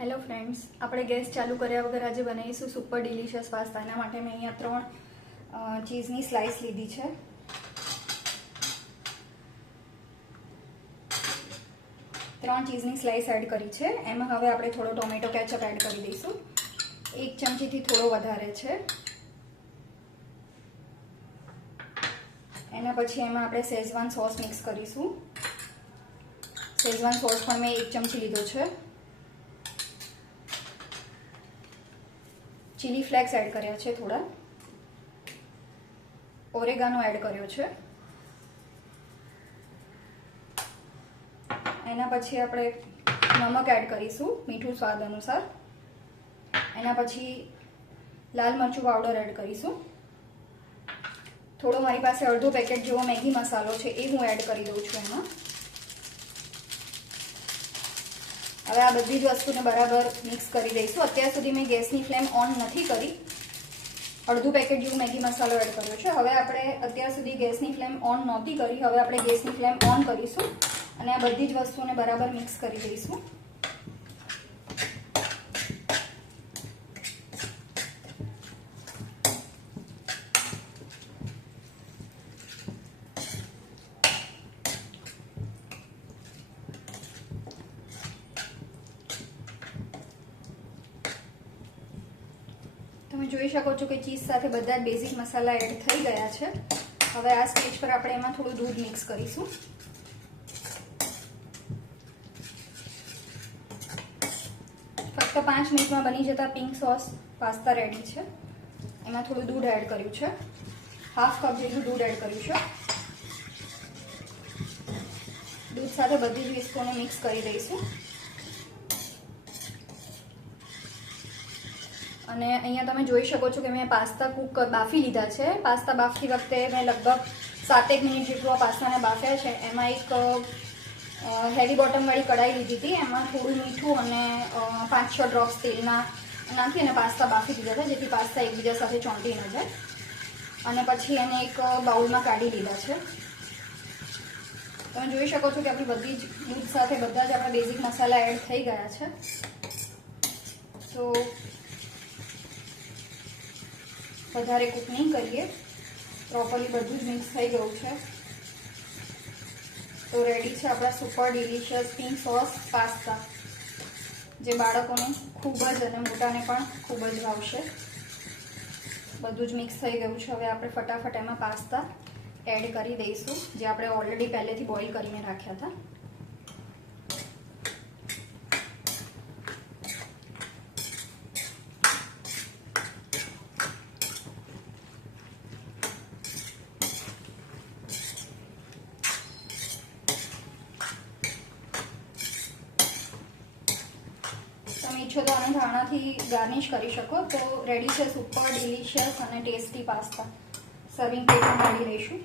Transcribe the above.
Hello friends, આપણે gas ચાલુ કર્યા વગર આજે બનાવીશું સુપર ડિલિશિયસ પાસ્તા. એના માટે મેં અહીંયા 3 ચીઝની સ્લાઇસ લીધી છે. 3 ચીઝની સ્લાઇસ એડ કરી છે. એમાં હવે આપણે થોડો ટોમેટો કેચઅપ એડ કરી દઈશું. 1 ચમચીથી થોડો વધારે છે. એના પછી એમાં આપણે શેઝવાન સોસ મિક્સ કરીશું. શેઝવાન સોસ પણ મેં 1 ચમચી લીધો છે. ચીલી ફ્લેક્સ એડ કર્યા છે, થોડા ઓરેગાનો એડ કર્યો છે. એના પછી આપણે નમક એડ કરીશું, મીઠું સ્વાદ અનુસાર. એના પછી લાલ મરચું પાવડર એડ કરીશું. થોડો મારી પાસે અડધો પેકેટ જેવો મેગી મસાલો છે, એ હું એડ કરી દઉં છું એમાં. હવે આ બધી જ વસ્તુને બરાબર મિક્સ કરી દઈશું. અત્યાર સુધી મેં ગેસની ફ્લેમ ઓન નથી કરી. અડધું પેકેટ જેવું મેગી મસાલો એડ કર્યો છે. હવે આપણે અત્યાર સુધી ગેસની ફ્લેમ ઓન નહોતી કરી, હવે આપણે ગેસની ફ્લેમ ઓન કરીશું અને આ બધી જ વસ્તુને બરાબર મિક્સ કરી દઈશું. તમે જોઈ શકો છો કે ચીઝ સાથે બધા જ બેઝિક મસાલા એડ થઈ ગયા છે. હવે આ સ્ટેજ પર આપણે એમાં થોડું દૂધ મિક્સ કરીશું. ફક્ત 5 મિનિટમાં બની જતા પિંક સોસ પાસ્તા રેડી છે. એમાં થોડું દૂધ એડ કર્યું છે, હાફ કપ જેટલું દૂધ એડ કર્યું છે. દૂધ સાથે બધી જ વસ્તુઓને મિક્સ કરી દઈશું. અને અહીંયા તમે જોઈ શકો છો કે મેં પાસ્તા બાફી લીધા છે. પાસ્તા બાફતી વખતે મેં લગભગ 7-1 મિનિટ જેટલું આ પાસ્તાને બાફ્યા છે. એમાં એક હેવી બોટમવાળી કઢાઈ લીધી હતી. એમાં થોડું મીઠું અને 5-6 ડ્રોપ્સ તેલના નાખી અને પાસ્તા બાફી દીધા હતા, જેથી પાસ્તા એકબીજા સાથે ચોંટી ન જાય. અને પછી એને એક બાઉલમાં કાઢી લીધા છે. તમે જોઈ શકો છો કે આપણી બધી જ દૂધ સાથે બધા જ આપણા બેઝિક મસાલા એડ થઈ ગયા છે. તો વધારે કૂક નહીં કરીએ, પ્રોપરલી બધું જ મિક્સ થઈ ગયું છે. તો રેડી છે આપણા super delicious pink sauce pasta, જે બાળકોને ખૂબ જ અને મોટાને પણ ખૂબ જ ભાવશે. બધું જ મિક્સ થઈ ગયું છે. હવે આપણે ફટાફટ એમાં પાસ્તા એડ કરી દઈશું, જે આપણે ઓલરેડી પહેલેથી બોઇલ કરીને રાખ્યા હતા. તમે ઈચ્છો તો આને ધાણાથી ગાર્નિશ કરી શકો. તો રેડી છે સુપર ડિલિશિયસ અને ટેસ્ટી પાસ્તા. સર્વિંગ પ્લેટમાં કાઢી લઈશું.